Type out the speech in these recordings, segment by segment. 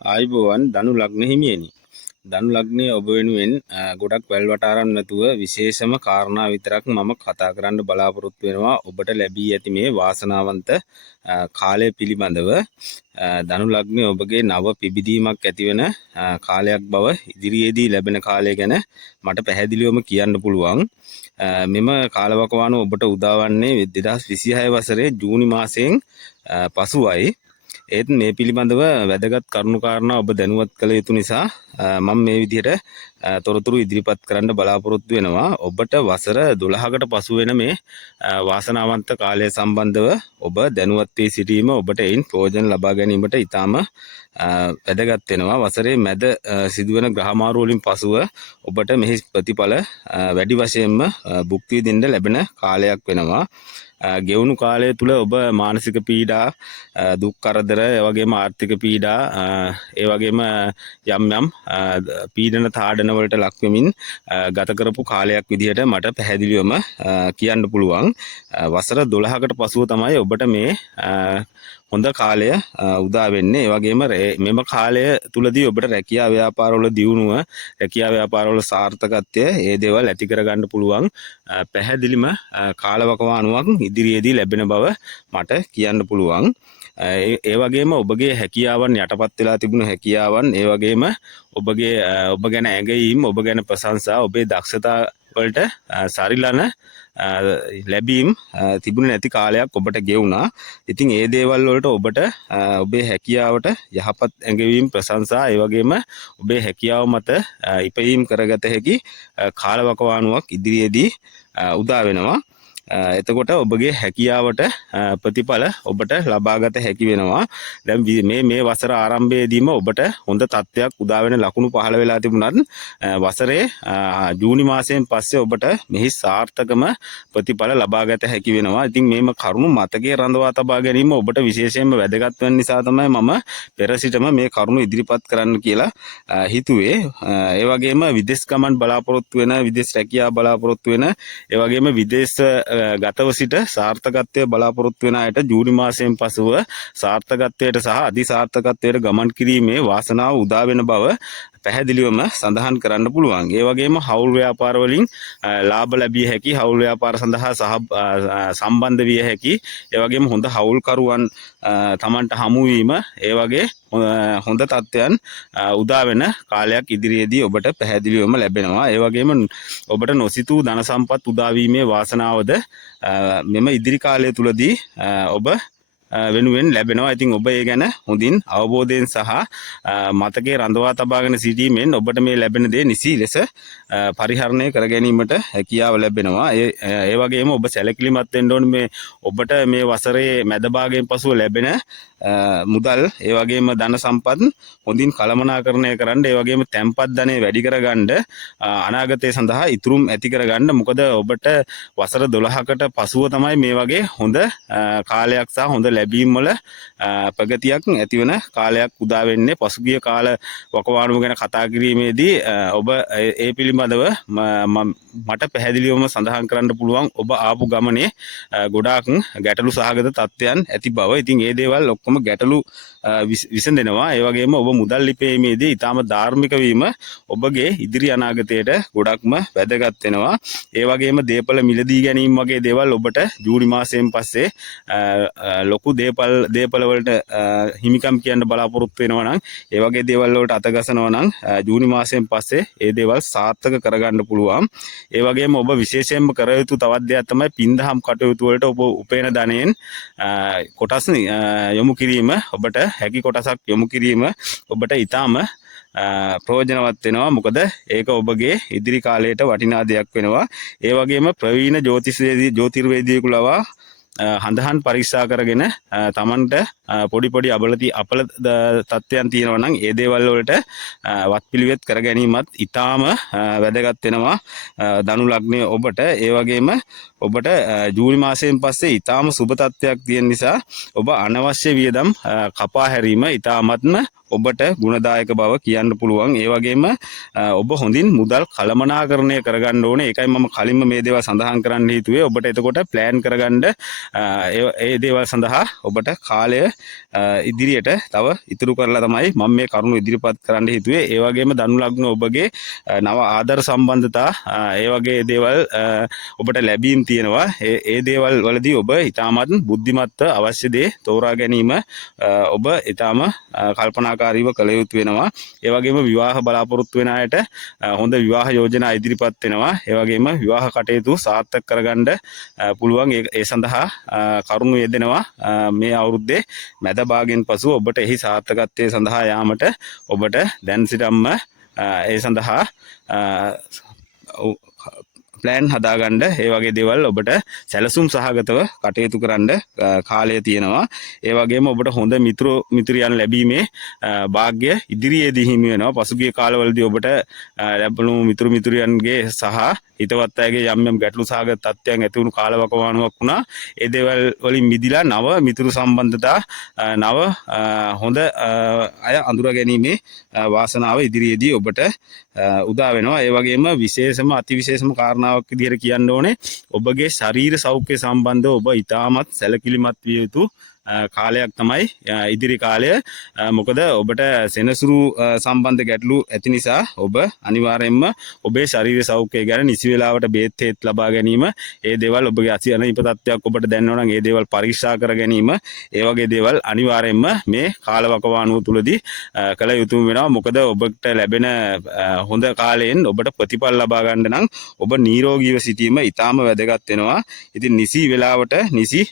ආයිබෝවන් ධනු ලග්න හිමියනි. ධනු ලග්නයේ ඔබ වෙනුවෙන් ගොඩක් වැල් වටාරම් නැතුව විශේෂම කාරණා විතරක් මම කතා කරන්න බලාපොරොත්තු වෙනවා ඔබට ලැබී ඇති මේ වාසනාවන්ත කාලය පිළිබඳව. ධනු ලග්නයේ ඔබගේ නව පිබිදීමක් ඇතිවන කාලයක් බව ඉදිරියේදී ලැබෙන කාලය ගැන මට පැහැදිලිවම කියන්න පුළුවන්. මෙම කාලවකවානුව ඔබට උදාවන්නේ 2026 වසරේ ජූනි මාසයෙන් පසුවයි. ඒත් මේ පිළිබඳව වැදගත් කරුණු කාරණා ඔබ දැනුවත් කළ යුතු නිසා මම මේ විදිහට තොරතුරු ඉදිරිපත් කරන්න බලාපොරොත්තු වෙනවා. ඔබට වසර 12කට පසු වෙන මේ වාසනාවන්ත කාලය සම්බන්ධව ඔබ දැනුවත් වී සිටීම ඔබට එයින් ප්‍රයෝජන ලබා ගැනීමට ඉතාම වැදගත් වෙනවා. වසරේ මැද සිදුවන ග්‍රහමාරු වලින් පසුව ඔබට මෙහි ප්‍රතිඵල වැඩි වශයෙන්ම භුක්ති විඳින්න ලැබෙන කාලයක් වෙනවා. ගෙවුණු කාලය තුල ඔබ මානසික පීඩා, දුක් කරදර, ඒ වගේම ආර්ථික පීඩා, ඒ වගේම යම් යම් පීඩන තාඩන වලට ලක් වෙමින් ගත කරපු කාලයක් විදිහට මට පැහැදිලිවම කියන්න පුළුවන්. වසර 12කට පසුව තමයි ඔබට මේ හොඳ කාලය උදා වෙන්නේ. ඒ වගේම මෙම කාලය තුලදී ඔබට රැකියා ව්‍යාපාරවල දියුණුව, රැකියා ව්‍යාපාරවල සාර්ථකත්වය ඒ දේවල් ඇති කරගන්න පුළුවන් පැහැදිලිම කාලවකවානුවක් ඉදිරියේදී ලැබෙන බව මට කියන්න පුළුවන්. ඒ වගේම ඔබගේ හැකියාවන් යටපත් වෙලා තිබුණු හැකියාවන්, ඒ වගේම ඔබ ගැන ඇගයීම්, ඔබ ගැන ප්‍රශංසා, ඔබේ දක්ෂතා වලට සරිලන ලැබීම් තිබුණේ නැති කාලයක් ඔබට ගෙවුණා. ඉතින් ඒ දේවල් වලට ඔබට ඔබේ හැකියාවට යහපත් ඇඟවීම්, ප්‍රශංසා, ඒ වගේම ඔබේ හැකියාව මත ඉපයීම් කරගත හැකි කාලවකවානුවක් ඉදිරියේදී උදා වෙනවා. එතකොට ඔබගේ හැකියාවට ප්‍රතිඵල ඔබට ලබාගත හැකි වෙනවා. දැන් මේ වසර ආරම්භයේදීම ඔබට හොඳ තත්ත්වයක් උදා වෙන ලකුණු පහළ වෙලා තිබුණත් වසරේ ජූනි මාසයෙන් පස්සේ ඔබට මෙහි සාර්ථකම ප්‍රතිඵල ලබාගත හැකි වෙනවා. ඉතින් මේම කරුණු මතකයේ රඳවා තබා ගැනීම ඔබට විශේෂයෙන්ම වැදගත් වෙන නිසා තමයි මම පෙර සිටම මේ කරුණු ඉදිරිපත් කරන්න කියලා හිතුවේ. ඒ වගේම විදේශ ගමන් බලාපොරොත්තු වෙන, විදේශ රැකියාව බලාපොරොත්තු වෙන, ඒ වගේම විදේශ ගතව සිට සාර්ථකත්වය බලාපොරොත්තු වෙන අයට ජූනි මාසයෙන් පසුව සාර්ථකත්වයට සහ අධිසාර්ථකත්වයට ගමන් කිරීමේ වාසනාව උදා වෙන බව පැහැදිලිවම සඳහන් කරන්න පුළුවන්. ඒ වගේම හවුල් ව්‍යාපාර වලින් ලාභ ලැබිය හැකි, හවුල් ව්‍යාපාර සඳහා සම්බන්ධ විය හැකි, ඒ වගේම හොඳ හවුල්කරුවන් Tamanට හමු වීම, ඒ වගේ හොඳ තත්ත්වයන් උදා වෙන කාලයක් ඉදිරියේදී ඔබට පැහැදිලිවම ලැබෙනවා. ඒ වගේම ඔබට නොසිතූ ධන සම්පත් උදා වීමේ වාසනාවද මෙම ඉදිරි කාලය තුලදී ඔබ වෙනුවෙන් ලැබෙනවා. ඉතින් ඔබ ඒ ගැන හොඳින් අවබෝධයෙන් සහ මතකයේ රඳවා තබාගෙන සිටීමෙන් ඔබට මේ ලැබෙන දේ නිසි ලෙස පරිහරණය කර ගැනීමට හැකියාව ලැබෙනවා. ඒ වගේම ඔබ සැලකිලිමත් වෙන්න ඕනේ මේ ඔබට මේ වසරේ මැද භාගයෙන් පසුව ලැබෙන මුදල්, ඒ වගේම ධන සම්පත් හොඳින් කළමනාකරණය කරන්න, ඒ වගේම තැන්පත් ධනෙ වැඩි කරගන්න, අනාගතය සඳහා ඉතුරුම් ඇති කරගන්න. මොකද ඔබට වසර 12කට පසුව තමයි මේ වගේ හොඳ කාලයක් සහ හොඳ ලැබීම් වල ප්‍රගතියක් ඇතිවන කාලයක් උදා වෙන්නේ. පසුගිය කාල වකවානුව ගැන කතා කිරීමේදී ඔබ ඒ පිළිබඳව මට පැහැදිලිවම සඳහන් කරන්න පුළුවන් ඔබ ආපු ගමනේ ගොඩාක් ගැටලු සහගත තත්ත්වයන් ඇති බව. ඉතින් ඒ දේවල් ඔක්කොම ගැටලු විසඳෙනවා. ඒ වගේම ඔබ මුදල් ලිපීමේදී ඊටාම ධාර්මික වීම ඔබගේ ඉදිරි අනාගතයට ගොඩක්ම වැදගත් වෙනවා. ඒ වගේම දේපල මිලදී ගැනීම වගේ දේවල් ඔබට ජූනි මාසයෙන් පස්සේ ලොකු දේපල වලට හිමිකම් කියන්න බලාපොරොත්තු වෙනවා නම්, ඒ වගේ දේවල් වලට අත ගසනවා නම් ජූනි මාසයෙන් පස්සේ ඒ දේවල් සාර්ථක කරගන්න පුළුවන්. ඒ වගේම ඔබ විශේෂයෙන්ම කර යුතු තවත් දෙයක් තමයි පින්දහම් කටයුතු වලට ඔබ උපයන ධනයෙන් කොටස් යොමු කිරීම. ඔබට හැකි කොටසක් යොමු කිරීම ඔබට ඊටාම ප්‍රයෝජනවත් වෙනවා. මොකද ඒක ඔබගේ ඉදිරි කාලයට වටිනා දෙයක් වෙනවා. ඒ වගේම ප්‍රවීණ ජ්‍යොතිර්වේදියෙකු ලවා හඳහන් පරීක්ෂා කරගෙන Tamanට පොඩි අපල තත්ත්වයන් තියෙනවා නම් ඒ දේවල් වලට වත්පිළිවෙත් කර ගැනීමත් ඊටාම වැදගත් වෙනවා ධනු ලග්නයේ ඔබට. ඒ වගේම ඔබට ජූලි මාසයෙන් පස්සේ ඊටාම සුබ තත්ත්වයක් තියෙන නිසා ඔබ අනවශ්‍ය වියදම් කපා හැරීම ඊටාමත්ම ඔබට ගුණදායක බව කියන්න පුළුවන්. ඒ වගේම ඔබ හොඳින් මුදල් කළමනාකරණය කරගන්න ඕනේ. ඒකයි මම කලින්ම මේ දේවල් සඳහන් කරන්න හිතුවේ. ඔබට එතකොට ප්ලෑන් කරගන්න ඒ දේවල් සඳහා ඔබට කාලය ඉදිරියට තව ඉතුරු කරලා තමයි මම මේ කරුණු ඉදිරිපත් කරන්න හිතුවේ. ඒ වගේම ධනු ලග්න ඔබගේ නව ආදර සම්බන්ධතා ඒ වගේ දේවල් ඔබට ලැබීම් තියෙනවා. ඒ දේවල් වලදී ඔබ ඊටමත් බුද්ධිමත්ව අවශ්‍ය දේ තෝරා ගැනීම ඔබ ඊටම කල්පනාකාරීව කළ යුතු වෙනවා. ඒ වගේම විවාහ බලාපොරොත්තු වෙන අයට හොඳ විවාහ යෝජනා ඉදිරිපත් වෙනවා. ඒ වගේම විවාහ කටයුතු සාර්ථක කරගන්න පුළුවන්. ඒ සඳහා කරුණු යෙදෙනවා. මේ අවුරුද්දේ මැද භාගයෙන් පසු ඔබට එහි සාර්ථකත්වයේ සඳහා යාමට ඔබට දැන් සිටම ඒ සඳහා ප්ලෑන් හදාගන්න ඒ වගේ දේවල් ඔබට සැලසුම් සහගතව කටයුතු කරන්න කාලය තියෙනවා. ඒ වගේම ඔබට හොඳ මිතුරියන් ලැබීමේ වාග්ය ඉදිරියේදී හිමි වෙනවා. පසුගිය කාලවලදී ඔබට ලැබුණු මිතුරියන්ගේ සහ හිතවත් අයගේ යම් ගැටලු සහගත තත්ත්වයන් ඇති වුණු කාලවකවානුවක් වුණා. ඒ දේවල් වලින් මිදිලා නව මිතුරු සම්බන්ධතා නව හොඳ අය අඳුර ගැනීමේ වාසනාව ඉදිරියේදී ඔබට උදා වෙනවා. ඒ වගේම විශේෂම අතිවිශේෂම කාරණාවක් විදිහට කියන්න ඕනේ ඔබගේ ශරීර සෞඛ්‍ය සම්බන්ධව ඔබ ඉතාමත් සැලකිලිමත් විය යුතු කාලයක් තමයි ඉදිරි කාලය. මොකද ඔබට සෙනසුරු සම්බන්ධ ගැටලු ඇති නිසා ඔබ අනිවාර්යයෙන්ම ඔබේ ශරීර සෞඛ්‍යය ගැන නිසි වේලාවට බේත් හේත් ලබා ගැනීම, ඒ දේවල් ඔබගේ අසනීප තත්ත්වයක් ඔබට දැනෙනවා නම් ඒ දේවල් පරීක්ෂා කර ගැනීම, ඒ වගේ දේවල් අනිවාර්යයෙන්ම මේ කාලවකවානුව තුලදී කළ යුතුම වෙනවා. මොකද ඔබට ලැබෙන හොඳ කාලයෙන් ඔබට ප්‍රතිඵල ලබා ගන්න නම් ඔබ නිරෝගීව සිටීම ඉතාම වැදගත් වෙනවා. ඉතින් නිසි වේලාවට නිසි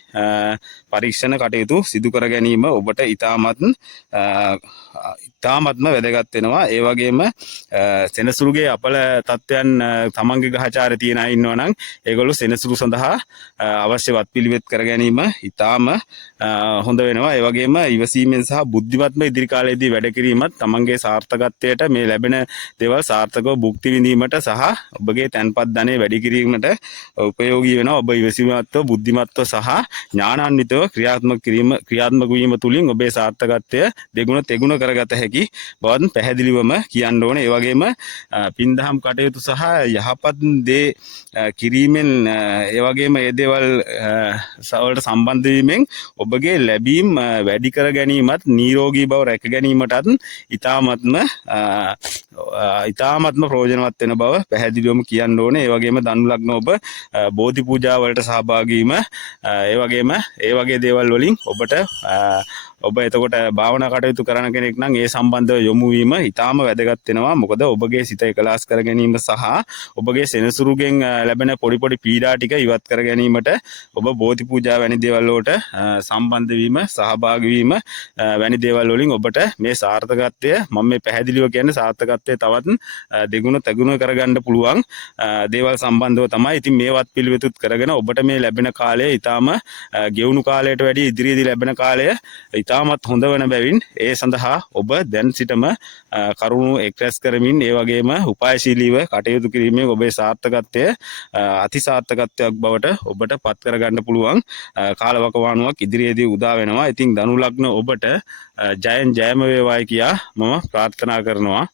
පරීක්ෂණ කටයුතු සිදු කර ගැනීම ඔබට ඉතාමත්ම වැදගත් වෙනවා. ඒ වගේම සෙනසුරුගේ අපල තත්ත්වයන් තමන්ගේ ග්‍රහචාරය තියෙන අය ඉන්නවා නම් ඒගොල්ලෝ සෙනසුරු සඳහා අවශ්‍ය වත්පිළිවෙත් කර ගැනීම ඉතාම හොඳ වෙනවා. ඒ වගේම ඉවසීමෙන් සහ බුද්ධිමත්ව ඉදිරි කාලයේදී වැඩ කිරීමත් තමන්ගේ සාර්ථකත්වයට මේ ලැබෙන දේවල් සාර්ථකව භුක්ති විඳීමට සහ ඔබගේ තැන්පත් ධනෙ වැඩි කිරීමට උපයෝගී වෙනවා. ඔබ ඉවසීමත්ව බුද්ධිමත්ව සහ ඥානාන්විතව ක්‍රියාත්මක වීම තුලින් ඔබේ සාර්ථකත්වය දෙගුණ තෙගුණ කරගත හැකි බවත් පැහැදිලිවම කියන්න ඕනේ. ඒ වගේම පින්දහම් කටයුතු සහ යහපත් දේ කිරීමෙන් ඒ වගේම ඒ දේවල් වලට සම්බන්ධ වීමෙන් ඔබගේ ලැබීම් වැඩි කර ගැනීමත් නිරෝගී බව රැක ගැනීමටත් ඉතාමත්ම ප්‍රයෝජනවත් වෙන බව පැහැදිලිවම කියන්න ඕනේ. ඒ වගේම ධනු ලග්න ඔබ බෝධි පූජා වලට සහභාගී වීම ඒ වගේම ඒ වගේ දේවල් වලින් ඔබට ඔබ එතකොට භාවනා කටයුතු කරන කෙනෙක් නම් ඒ සම්බන්ධව යොමු වීම ඉතාම වැදගත් වෙනවා. මොකද ඔබගේ සිත එකලාස් කර ගැනීම සහ ඔබගේ සෙනසුරුගෙන් ලැබෙන පොඩි පොඩි පීඩා ටික ඉවත් කර ගැනීමට ඔබ බෝධි පූජා වැනි දේවල් වලට සම්බන්ධ වීම, සහභාගී වීම වැනි දේවල් වලින් ඔබට මේ සාර්ථකත්වය මම මේ පැහැදිලිව කියන්නේ සාර්ථකත්වය තවත් දෙගුණ තෙගුණ කරගන්න පුළුවන් දේවල් සම්බන්ධව තමයි. ඉතින් මේවත් පිළිවෙතුත් කරගෙන ඔබට මේ ලැබෙන කාලය ඉතාම ගෙවුණු කාලයට වැඩිය ඉදිරියේදී ලැබෙන කාලය ඉතාමත් හොඳ වන බැවින් ඒ සඳහා ඔබ දැන් සිටම කරුණු එක්රැස් කරමින් ඒ වගේම උපායශීලීව කටයුතු කිරීමෙන් ඔබේ සාර්ථකත්වය අතිසාර්ථකත්වයක් බවට ඔබට පත් කරගන්න පුළුවන් කාලවකවානුවක් ඉදිරියේදී උදා වෙනවා. ඉතින් ධනු ලග්න ඔබට ජයම වේවායි කියා මම ප්‍රාර්ථනා කරනවා.